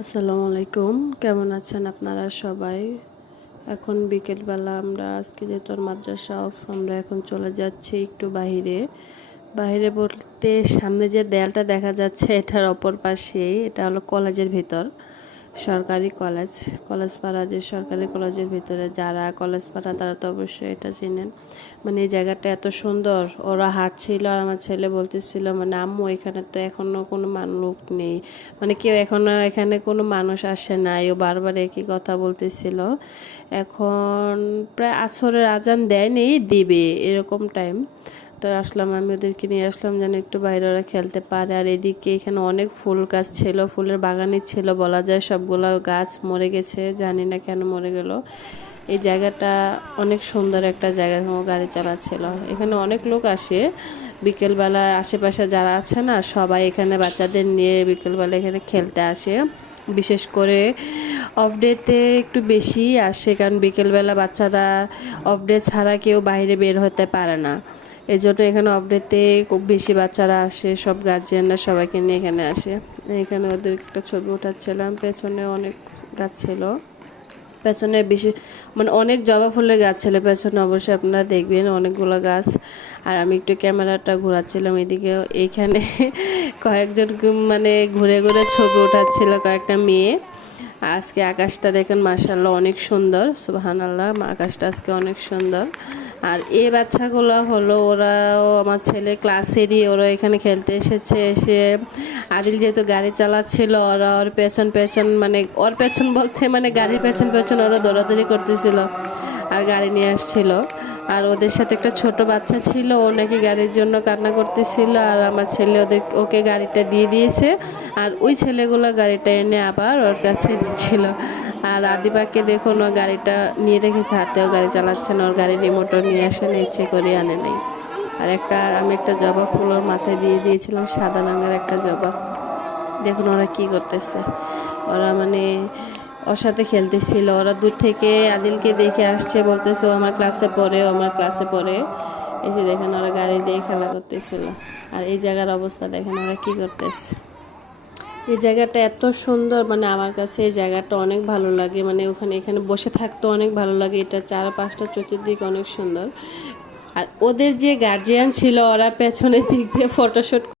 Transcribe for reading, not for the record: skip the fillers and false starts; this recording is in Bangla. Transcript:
আসসালামু আলাইকুম, কেমন আছেন আপনারা সবাই? এখন বিকেলবেলা আমরা আজকে যেহেতু মাদ্রাসা অফ, আমরা এখন চলে যাচ্ছি একটু বাইরে। বাইরে বলতে সামনে যে দেয়ালটা দেখা যাচ্ছে এটার অপর পাশেই, এটা হলো কলেজের ভিতর, সরকারি কলেজ। কলেজপাড়া, যে সরকারি কলেজের ভিতরে যারা কলেজপাড়া তারা তো অবশ্যই এটা চিনেন। মানে এই জায়গাটা এত সুন্দর। ওরা হাঁটছিল আর আমার ছেলে বলতেছিল, মানে আম্মু এখানে তো এখনো কোনো লোক নেই, মানে কেউ এখনো এখানে কোনো মানুষ আসে নাই। ও বারবার একই কথা বলতেছিল। এখন প্রায় আসরের আজান দেয়নি, দিবে এরকম টাইম। তো আসলাম, আমি ওদেরকে নিয়ে আসলাম যেন একটু বাইরে ওরা খেলতে পারে। আর এদিকে এখানে অনেক ফুল গাছ ছিল, ফুলের বাগানই ছিল বলা যায়। সবগুলো গাছ মরে গেছে, জানি না কেন মরে গেল। এই জায়গাটা অনেক সুন্দর একটা জায়গা, গাড়ি চালাচ্ছিল। এখানে অনেক লোক আসে বিকেলবেলা, আশেপাশে যারা আছে না সবাই এখানে বাচ্চাদের নিয়ে বিকেলবেলা এখানে খেলতে আসে। বিশেষ করে অফ ডেতে একটু বেশি আসে, কারণ বিকেলবেলা বাচ্চারা অফ ডে ছাড়া কেউ বাইরে বের হতে পারে না। এই জন্য এখানে অফ ডেতে খুব বেশি বাচ্চারা আসে, সব গার্জিয়ানরা সবাইকে নিয়ে এখানে আসে। এখানে ওদের একটা ছবি উঠাচ্ছিলাম, পেছনে অনেক গাছ ছিল। পেছনে বেশি মানে অনেক জবা ফুলের গাছ ছিল পেছনে, অবশ্যই আপনারা দেখবেন অনেকগুলো গাছ। আর আমি একটু ক্যামেরাটা ঘোরাচ্ছিলাম এদিকে। এইখানে কয়েকজন মানে ঘুরে ঘুরে ছবি উঠাচ্ছিল কয়েকটা মেয়ে। আজকে আকাশটা দেখেন মাশাআল্লাহ অনেক সুন্দর, সুবহানাল্লাহ, আকাশটা আজকে অনেক সুন্দর। আর এই বাচ্চাগুলো হলো, ওরাও আমার ছেলে ক্লাসেরই, ওরা এখানে খেলতে এসেছে। এসে আদিল যেহেতু গাড়ি চালাচ্ছিল, ওরা ওর পেছন পেছন, মানে ওর পেছন বলতে মানে গাড়ির পেছন পেছন ওরা দৌড়াদৌড়ি করতেছিল আর গাড়ি নিয়ে আসছিল। আর ওদের সাথে একটা ছোট বাচ্চা ছিল, ও নাকি গাড়ির জন্য কান্না করতেছিল। আর আমার ছেলে ওকে গাড়িটা দিয়ে দিয়েছে, আর ওই ছেলেগুলো গাড়িটা এনে আবার ওর কাছে দিচ্ছিল। আর আদিবাকে দেখুন, ও গাড়িটা নিয়ে রেখেছে হাতেও, গাড়ি চালাচ্ছে না। ওর গাড়ি রিমোটও নিয়ে আসে না, ইচ্ছে করে আনে নাই। আর আমি একটা জবা ফুল ওর মাথায় দিয়ে দিয়েছিলাম, সাদা রঙের একটা জবা। দেখুন ওরা কি করতেছে, ওরা মানে ওর সাথে খেলতেছিল। ওরা দূর থেকে আদিলকে দেখে আসছে, বলতেছে ও আমার ক্লাসে পড়ে, ও আমার ক্লাসে পড়ে। এই যে দেখেন ওরা গাড়ি দিয়ে খেলা করতেছিল। আর এই জায়গার অবস্থা দেখেন ওরা কি করতেছে। এই জায়গাটা এত সুন্দর, মানে আমার কাছে এই জায়গাটা অনেক ভালো লাগে। মানে এখানে বসে থাকতে অনেক ভালো লাগে। এটা চারপাশটা চতুর্দিক অনেক সুন্দর। আর ওদের যে গার্জিয়ান ছিল, ওরা পেছনের দিক দিয়ে ফটোশুট